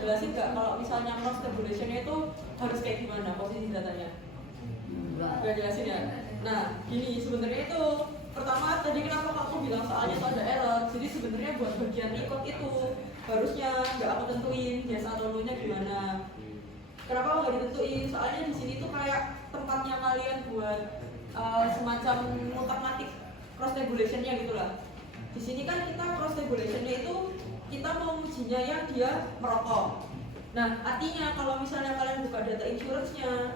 jelasin nggak kalau misalnya cross tabulationnya itu harus kayak gimana posisi datanya? Nggak jelasin ya. Nah, gini sebenarnya itu pertama tadi kenapa aku bilang soalnya itu ada error. Jadi sebenarnya buat bagian record itu harusnya nggak aku tentuin yes atau no nya gimana. Kenapa aku nggak ditentuin? Soalnya di sini tuh kayak tempatnya kalian buat semacam ngutak-ngatik cross tabulationnya gitulah. Di sini kan kita cross tabulationnya itu kita mau ujinya yang dia merokok. Nah, artinya kalau misalnya kalian buka data insurance-nya,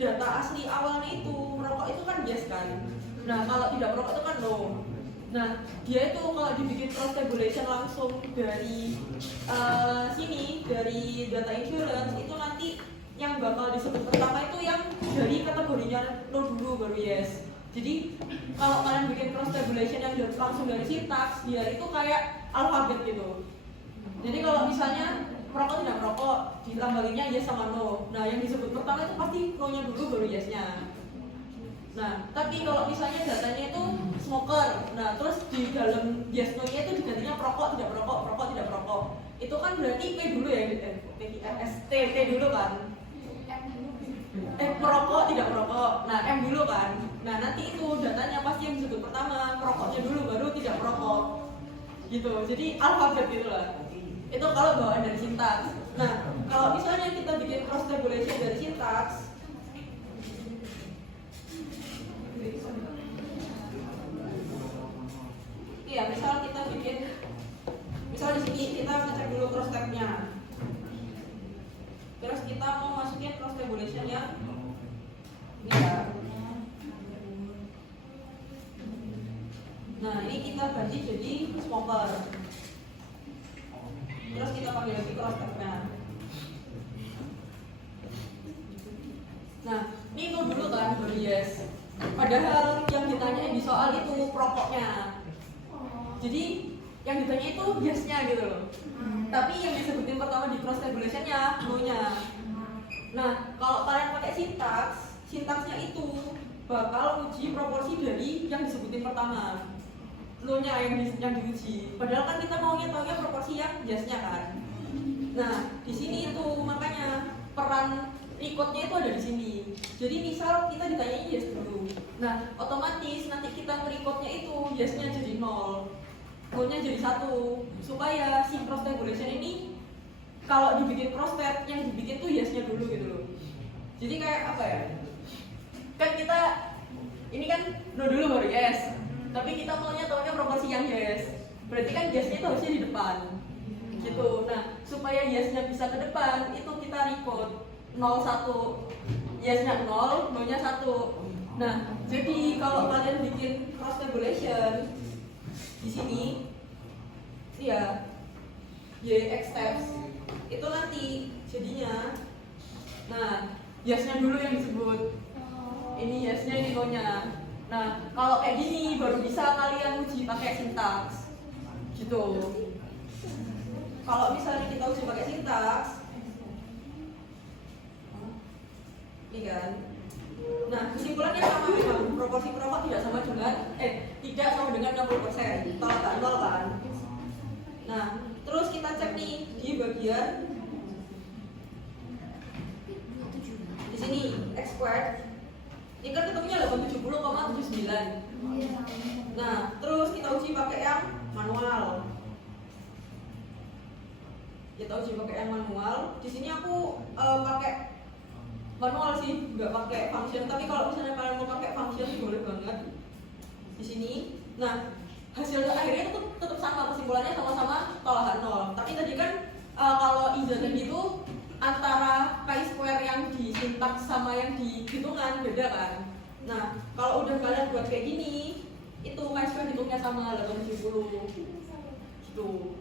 data asli awalnya itu merokok itu kan yes kan. Nah, kalau tidak merokok itu kan no. Nah, dia itu kalau dibikin cross tabulation langsung dari sini, dari data insurance itu nanti yang bakal disebut pertama itu yang dari kategorinya no dulu baru yes. Jadi kalau kalian bikin cross tabulation yang langsung dari sintaks, dia itu kayak alfabet gitu. Jadi kalau misalnya merokok tidak merokok, ditambahinnya yes sama no. Nah, yang disebut pertama itu pasti no-nya dulu baru yes-nya. Nah, tapi kalau misalnya datanya itu smoker, nah terus di dalam yes no-nya itu digantinya perokok tidak perokok, perokok tidak perokok. Itu kan berarti P dulu ya, P dulu kan. Merokok tidak merokok, nah M dulu kan. Nah nanti itu datanya pasti yang disebut pertama merokoknya dulu baru tidak merokok gitu. Jadi alfabet gitu lah. Itu kalau bawaan dari sintaks. Nah kalau misalnya kita bikin cross tabulation dari sintaks, iya misal kita bikin, misal di sini kita ngecek dulu cross tab-nya. Terus kita mau masukin cross tabulation yang ini ya. Nah ini kita ganti jadi smoker. Terus kita panggil lagi cross tab-nya. Nah ini itu dulu kan baru yes. Padahal yang ditanya di soal itu perokoknya. Jadi yang ditanya itu yes-nya gitu loh. Tapi yang disebutin pertama di cross tabulation-nya no-nya. Nah, kalau kalian pakai sintaks, sintaksnya itu bakal uji proporsi dari yang disebutin pertama. No-nya yang diuji. Padahal kan kita maunya taunya proporsi yang yes-nya kan. Nah, di sini itu makanya peran record-nya itu ada di sini. Jadi misal kita ditanya yes dulu. Nah, otomatis nanti kita nge-record-nya itu yes-nya jadi 0. No-nya jadi 1 supaya si cross tabulation ini kalau dibikin cross tab yang dibikin tuh yes-nya dulu gitu loh. Jadi kayak apa ya? Kan kita ini kan no dulu baru yes. Tapi kita maunya taunya proporsi yang yes. Berarti kan yes-nya itu harusnya di depan. Gitu. Nah, supaya yes-nya bisa ke depan itu kita record 0 1. Yes-nya 0, no-nya 1. Nah, jadi kalau kalian bikin cross tabulation di sini ya YX steps itu nanti jadinya nah yes-nya dulu yang disebut ini yes-nya ini no-nya. Nah kalau kayak gini baru bisa kalian uji pakai sintaks gitu. Kalau misalnya kita uji pakai sintaks ini kan. Nah, kesimpulannya sama memang proporsi perokok tidak sama dengan 60%. Tolak kan 0 kan. Nah, terus kita cek nih di bagian di sini X squared. Ini kan ketemunya 870,79. Nah, terus kita uji pakai yang manual. Kita uji pakai yang manual. Di sini aku pakai manual sih, nggak pakai function. Tapi kalau misalnya kalian mau pakai function boleh banget di sini. Nah, hasil akhirnya itu tetap sama, kesimpulannya sama-sama tolakan 0. Tapi tadi kan kalau iza tadi itu antara chi-square yang di sintaks sama yang di hitungan beda kan. Nah, kalau udah kalian buat kayak gini, itu chi-square hitungnya sama 870 gitu.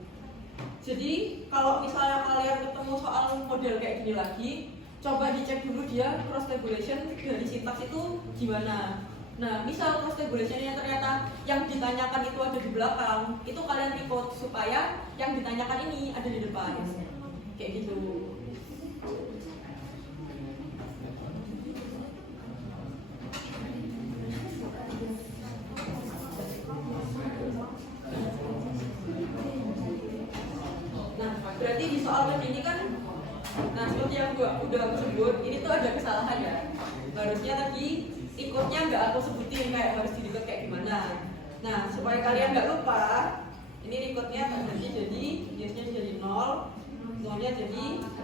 Jadi kalau misalnya kalian ketemu soal model kayak gini lagi, coba dicek dulu dia cross tabulation dari sintaks itu gimana. Nah, misal cross tabulationnya ternyata yang ditanyakan itu ada di belakang, itu kalian record supaya yang ditanyakan ini ada di depan. Kayak gitu. Nah, berarti di soal tadi ini kan, nah seperti yang udah aku sebut, ini tuh ada kesalahan ya. Harusnya tadi ikutnya nggak aku sebutin kayak harus di record kayak gimana. Nah supaya kalian nggak lupa, ini recordnya tak ganti jadi yesnya jadi 0, no-nya jadi 1.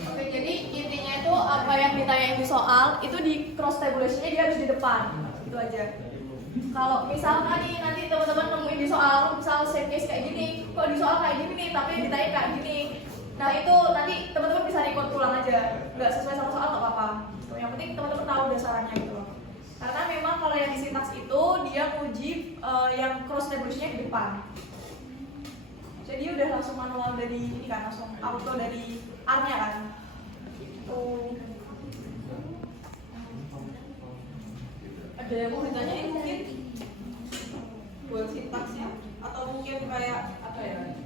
Oke, jadi intinya itu apa yang ditanyain di soal itu di cross tabulation-nya dia harus di depan. Itu aja. Kalau misalkan nih nanti teman-teman nemuin di soal, misal same case kayak gini, kok di soal kayak gini nih, tapi yang ditanya kayak gini. Nah itu nanti teman-teman bisa record ulang aja, nggak sesuai sama soal nggak apa-apa. Yang penting teman-teman tahu dasarannya gitu loh. Karena memang kalau yang di sintaks itu dia uji yang cross tabulation-nya di depan. Jadi udah langsung manual dari ini kan, langsung auto dari R-nya kan. Ada yang mau ditanyain mungkin buat sintaksnya atau mungkin kayak apa ya?